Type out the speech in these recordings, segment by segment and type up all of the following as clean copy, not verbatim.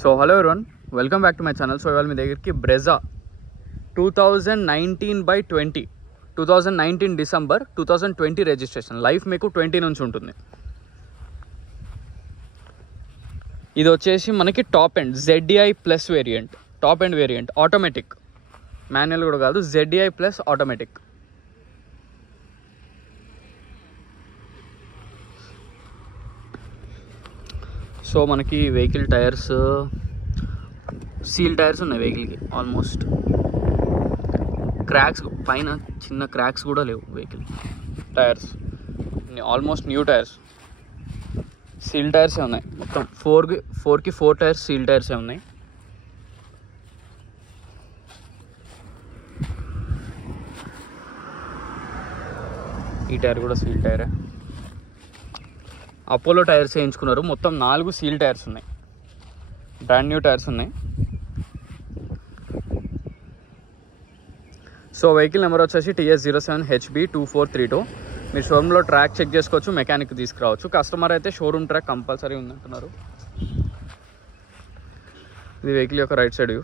So hello everyone, welcome back to my channel. So ఇవాళ మీ దగ్గరికి Brezza 2019/20 2019 December 2020 registration. Life మీకు 20 నుంచి ఉంటుంది. ఇది వచ్చేసి మనకి top end ZDI plus variant, top end variant, automatic, manual కూడా కాదు, ZDI ప్లస్ ఆటోమేటిక్. సో మనకి వెహికల్ టైర్స్, సీల్ టైర్స్ ఉన్నాయి వెహికల్కి. ఆల్మోస్ట్ క్రాక్స్, పైన చిన్న క్రాక్స్ కూడా లేవు vehicle tyres. Almost new tyres, seal టైర్సే ఉన్నాయి. మొత్తం 4 టైర్స్ సీల్ టైర్సే ఉన్నాయి. ఈ టైర్ కూడా సీల్ టైరే. అపోలో టైర్స్ వేయించుకున్నారు. మొత్తం 4 సీల్ టైర్స్ ఉన్నాయి, బ్రాండ్ న్యూ టైర్స్ ఉన్నాయి. సో వెహికల్ నెంబర్ వచ్చేసి TS07HB2432. మీరు షోరూంలో ట్రాక్ చెక్ చేసుకోవచ్చు, మెకానిక్ తీసుకురావచ్చు. కస్టమర్ అయితే షోరూమ్ ట్రాక్ కంపల్సరీ ఉందంటున్నారు. ఇది వెహికల్ యొక్క రైట్ సైడ్ వ్యూ.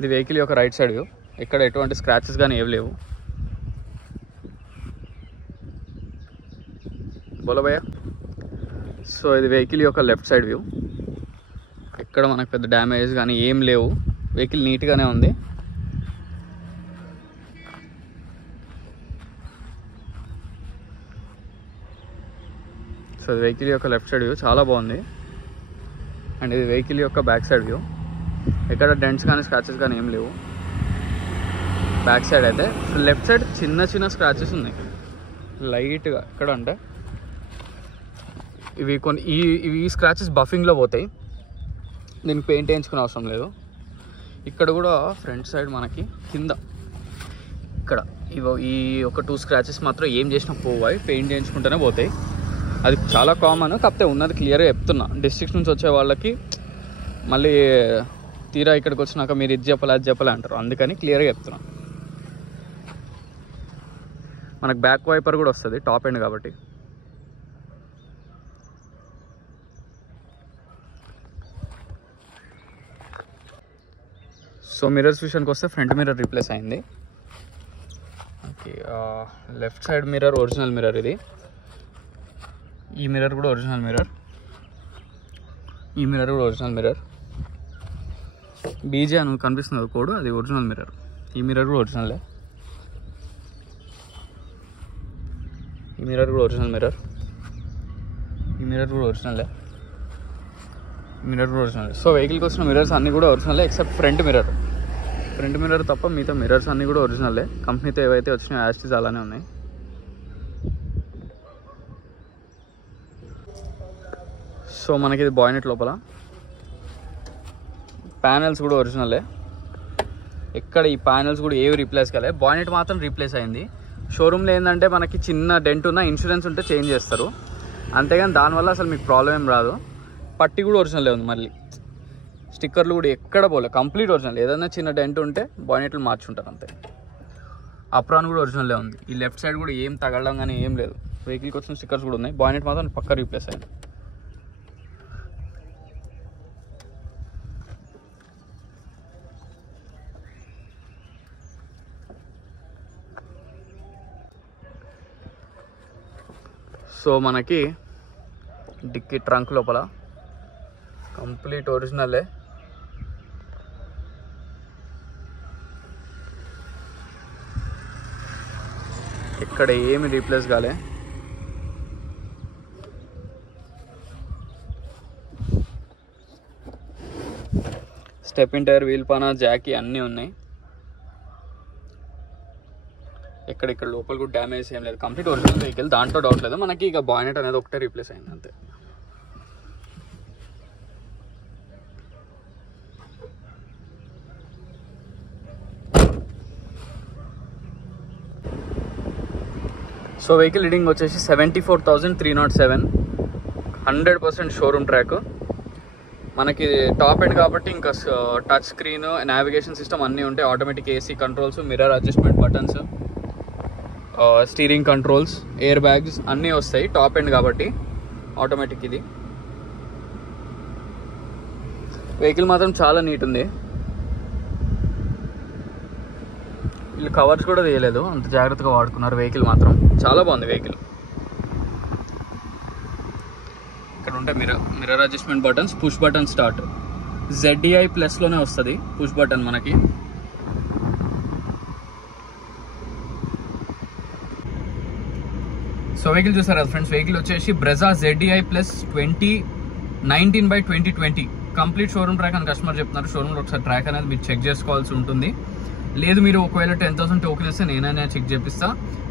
ఇది వెహికల్ యొక్క రైట్ సైడ్ వ్యూ. ఇక్కడ ఎటువంటి స్క్రాచెస్ కానీ ఏవి లేవు. బోలో భయ్యా. సో ఇది వెహికల్ యొక్క లెఫ్ట్ సైడ్ వ్యూ. ఇక్కడ మనకు పెద్ద డ్యామేజ్ కానీ ఏం లేవు. వెహికల్ నీట్గానే ఉంది. సో ఇది వెహికల్ యొక్క లెఫ్ట్ సైడ్ వ్యూ, చాలా బాగుంది. అండ్ ఇది వెహికల్ యొక్క బ్యాక్ సైడ్ వ్యూ. ఎక్కడ డెంట్స్ కానీ స్క్రాచెస్ కానీ ఏం లేవు. బ్యాక్ సైడ్ అయితే లెఫ్ట్ సైడ్ చిన్న స్క్రాచెస్ ఉన్నాయి లైట్గా. ఎక్కడ అంటే ఇవి కొన్ని ఈ స్క్రాచెస్ బఫింగ్లో పోతాయి, దీనికి పెయింట్ వేయించుకునే అవసరం లేదు. ఇక్కడ కూడా ఫ్రంట్ సైడ్ మనకి కింద ఇక్కడ ఈ ఒక 2 స్క్రాచెస్ మాత్రం ఏం చేసినా పోవాయి, పెయింట్ వేయించుకుంటేనే పోతాయి. అది చాలా కామన్. కాకపోతే ఉన్నది క్లియర్గా చెప్తున్నా. డిస్ట్రిక్ట్ నుంచి వచ్చే వాళ్ళకి మళ్ళీ తీరా ఇక్కడికి వచ్చినాక మీరు ఇది చెప్పాలి అది చెప్పాలి అంటారు. అందుకని క్లియర్గా చెప్తున్నా. మనకు బ్యాక్ వైపర్ కూడా వస్తుంది, టాప్ ఎండ్ కాబట్టి. సో మిర్రర్స్ విషయానికి వస్తే ఫ్రంట్ మిర్రర్ రీప్లేస్ అయింది. Okay, left side mirror original mirror ఇది. ఈ మిర్రర్ కూడా ఒరిజినల్ మిర్రర్. ఈ మిర్రర్ కూడా ఒరిజినల్ మిర్రర్. బీజే అని కనిపిస్తుంది కోడ్, అది ఒరిజినల్ మిర్రర్. ఈ మిర్రర్ కూడా ఒరిజినలే. ఈ మిర్రర్ కూడా ఒరిజినల్ మిర్రర్. ఈ మిర్రర్ కూడా ఒరిజినలే. మిర్రర్ కూడా ఒరిజినల్. సో వెహికల్కి వచ్చిన మిర్రర్స్ అన్నీ కూడా ఒరిజినలే except front mirror. Front mirror తప్ప మిగతా మిర్రర్స్ అన్నీ కూడా ఒరిజినలే. కంపెనీతో ఏవైతే వచ్చినాయో యాస్టీస్ అలానే ఉన్నాయి. సో మనకి ఇది బాయినెట్ లోపల. ప్యానెల్స్ కూడా ఒరిజినలే. ఎక్కడ ఈ ప్యానెల్స్ కూడా ఏవి రీప్లేస్ కాలే. బాయినెట్ మాత్రం రీప్లేస్ అయింది. షోరూమ్లో ఏంటంటే మనకి చిన్న డెంట్ ఉన్న ఇన్సూరెన్స్ ఉంటే చేంజ్ చేస్తారు, అంతేగాని దానివల్ల అసలు మీకు ప్రాబ్లం ఏం రాదు. పట్టి కూడా ఒరిజినలే ఉంది. మళ్ళీ స్టిక్కర్లు కూడా ఎక్కడ పోలే, కంప్లీట్ ఒరిజినల్. ఏదైనా చిన్న డెంట్ ఉంటే బాయినెట్లు మార్చుంటారు అంతే. అప్రాన్ కూడా ఒరిజినలే ఉంది. ఈ లెఫ్ట్ సైడ్ కూడా ఏం తగలడం కానీ ఏం లేదు. వెహికల్కి వచ్చిన స్టిక్కర్స్ కూడా ఉన్నాయి. బాయినెట్ మాత్రం పక్కా రీప్లేస్ అయింది. సో మనకి డిక్కీ ట్రంక్ లోపల కంప్లీట్ ఒరిజినలే. ఇక్కడ ఏమి రీప్లేస్ కాలే. స్టెప్పింగ్ టైర్, వీల్ పానా, జాకీ అన్నీ ఉన్నాయి. ఇక్కడ లోపల కూడా డ్యామేజ్ ఏం లేదు. కంప్లీట్ ఒరిజినల్ వెహికల్, దాంట్లో డౌట్ లేదు. మనకి ఇక బాయినెట్ అనేది ఒకటే రీప్లేస్ అయింది అంతే. సో వెహికల్ రీడింగ్ వచ్చేసి 74,307, 100% షోరూమ్ ట్రాక్. మనకి టాప్ ఎండ్ కాబట్టి ఇంకా టచ్ స్క్రీన్, నావిగేషన్ సిస్టమ్ అన్నీ ఉంటాయి. Automatic AC controls, mirror adjustment buttons, steering controls, air bags అన్నీ వస్తాయి. టాప్ ఎండ్ కాబట్టి ఆటోమేటిక్. ఇది వెహికల్ మాత్రం చాలా నీట్ ఉంది. వీళ్ళు కవర్స్ కూడా తీయలేదు, అంత జాగ్రత్తగా వాడుకున్నారు. వెహికల్ మాత్రం చాలా బాగుంది. వెహికల్ ఇక్కడ ఉంటే mirror adjustment buttons, push button start. ZDI ప్లస్లోనే వస్తుంది పుష్ బటన్ మనకి. సో వెహికల్ చూసారు కదా ఫ్రెండ్స్, వెహికల్ వచ్చేసి Brezza ZDI plus 2019/2020 complete showroom track అని కస్టమర్ చెప్తున్నారు. షోరూమ్లో ఒకసారి ట్రాక్ అనేది మీరు చెక్ చేసుకోవాల్సి ఉంటుంది. లేదు మీరు ఒకవేళ 10,000 టోకెన్ ఇస్తే నేనైనా చెక్ చేపిస్తా.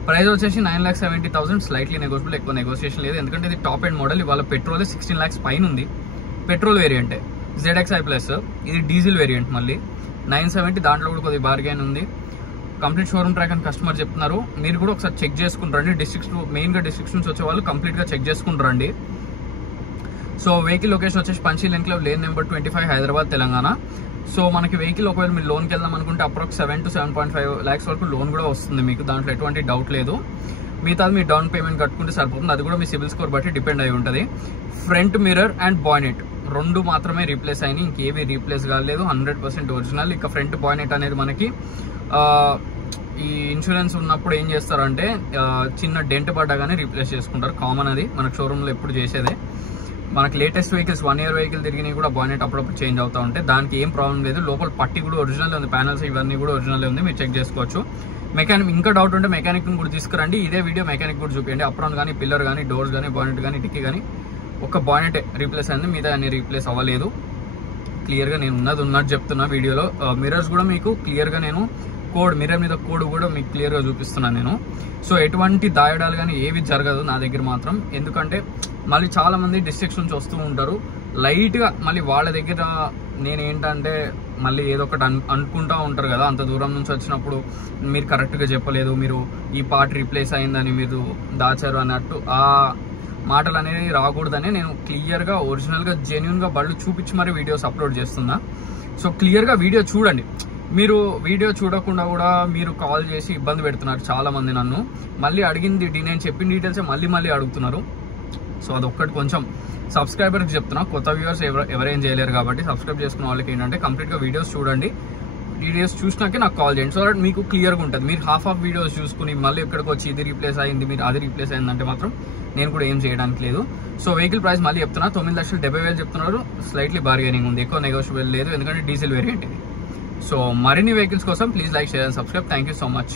ప్రైస్ వచ్చేసి 9,70,000, స్లైట్లీ నెగోషియబుల్, ఎక్కువ నెగోషియేషన్ లేదు. ఎందుకంటే ఇది టాప్ ఎండ్ మోడల్. ఇవాళ పెట్రోల్ 16 lakhs పైన ఉంది. పెట్రోల్ వేరియంటే ZXi ప్లస్, ఇది డీజిల్ వేరియంట్. మళ్ళీ 970, దాంట్లో కూడా కొద్దిగా బార్గెన్ ఉంది. కంప్లీట్ షోరూమ్ ట్రాక్ అని కస్టమర్ చెప్తున్నారు. మీరు కూడా ఒకసారి చెక్ చేసుకుని రండి. డిస్ట్రిక్ట్స్, మెయిన్గా డిస్ట్రిక్ట్స్ నుంచి వచ్చే వాళ్ళు కంప్లీట్గా చెక్ చేసుకుని రండి. సో వెహికల్ లొకేషన్ వచ్చేసి Panchsheel enclave, lane number 25, Hyderabad, Telangana. So మనకి వెహికల్ ఒకవేళ మీరు లోన్కి వెళ్దాం అనుకుంటే అప్రాక్స్ 7 to 7.5 lakhs వరకు లోన్ కూడా వస్తుంది మీకు. దాంట్లో ఎటువంటి డౌట్ లేదు. మిగతాది మీ డౌన్ పేమెంట్ కట్టుకుంటే సరిపోతుంది. అది కూడా మీ సిబిల్ స్కోర్ బట్టి డిపెండ్ అయి ఉంటుంది. ఫ్రంట్ మిర్రర్ అండ్ బానెట్ రెండు మాత్రమే రీప్లేస్ అయినాయి, ఇంకేవి రీప్లేస్ కాలేదు. 100% ఒరిజినల్. ఇక ఫ్రంట్ బానెట్ అనేది మనకి ఈ ఇన్సూరెన్స్ ఉన్నప్పుడు ఏం చేస్తారంటే చిన్న డెంట్ పడ్డా కానీ రీప్లేస్ చేసుకుంటారు. కామన్, అది మనకు షోరూంలో ఎప్పుడు చేసేదే. మనకి లేటెస్ట్ వెహికల్స్ 1 year వెహికల్ తిరిగినవి కూడా బానెట్ అప్పుడప్పుడు చేంజ్ అవుతూ ఉంటాయి. దానికి ఏం ప్రాబ్లం లేదు. లోపల పట్టి కూడా ఒరిజినల్ ఉంది, ప్యానల్స్ ఇవన్నీ కూడా ఒరిజినల్ ఉంది, మీరు చెక్ చేసుకోవచ్చు. మెకానిక్ ఇంకా డౌట్ ఉంటే మెకానిక్ కూడా తీసుకురండి. ఇదే వీడియో మెకానిక్ కూడా చూపించండి. అప్రాన్ కానీ, పిల్లర్ కానీ, డోర్స్ కానీ, బానెట్ కానీ, డిక్కీ కానీ ఒక బానెట్ రీప్లేస్ అయింది, మిగతా అన్ని రీప్లేస్ అవ్వలేదు. క్లియర్గా నేను ఉన్నట్టు చెప్తున్నా వీడియోలో. మిర్రర్స్ కూడా మీకు క్లియర్గా నేను కోడ్, మిర్రర్ మీద కోడ్ కూడా మీకు క్లియర్గా చూపిస్తున్నాను నేను. సో ఎటువంటి దాయడాలు కానీ ఏవి జరగదు నా దగ్గర మాత్రం. ఎందుకంటే మళ్ళీ చాలామంది డిస్ట్రిక్ట్స్ నుంచి వస్తూ ఉంటారు లైట్గా, మళ్ళీ వాళ్ళ దగ్గర నేను ఏంటంటే మళ్ళీ ఏదో ఒకటి అనుకుంటూ ఉంటారు కదా. అంత దూరం నుంచి వచ్చినప్పుడు మీరు కరెక్ట్గా చెప్పలేదు, మీరు ఈ పార్ట్ రీప్లేస్ అయిందని మీరు దాచారు అన్నట్టు ఆ మాటలు అనేవి రాకూడదని నేను క్లియర్గా, ఒరిజినల్గా, జెన్యున్గా బళ్ళు చూపించి మరి వీడియోస్ అప్లోడ్ చేస్తున్నా. సో క్లియర్గా వీడియో చూడండి. మీరు వీడియో చూడకుండా కూడా మీరు కాల్ చేసి ఇబ్బంది పెడుతున్నారు చాలామంది నన్ను. మళ్ళీ అడిగింది నేను చెప్పిన డీటెయిల్సే మళ్ళీ అడుగుతున్నారు. సో అదొక్కటి కొంచెం సబ్స్క్రైబర్కి చెప్తున్నా. కొత్త వ్యూవర్స్ ఎవరేం చేయలేరు కాబట్టి సబ్స్క్రైబ్ చేసుకున్న వాళ్ళకి ఏంటంటే కంప్లీట్గా వీడియోస్ చూడండి. వీడియోస్ చూసినాకే నాకు కాల్ చేయండి. సో దట్ మీకు క్లియర్గా ఉంటుంది. మీరు హాఫ్ వీడియోస్ చూసుకుని మళ్ళీ ఇక్కడికి వచ్చి ఇది రీప్లేస్ అయింది, మీరు అది రీప్లేస్ అయిందంటే మాత్రం నేను కూడా ఏం చేయడానికి లేదు. సో వెహికల్ ప్రైస్ మళ్ళీ చెప్తున్నా, 9,70,000 చెప్తున్నారు. స్లైట్లీ బార్గెనింగ్ ఉంది, ఎక్కువ నెగోషియబుల్ లేదు, ఎందుకంటే డీజిల్ వేరియంట్ ఇది. సో మరిన్ని వెహికల్స్ కోసం please like, share and subscribe. Thank you so much.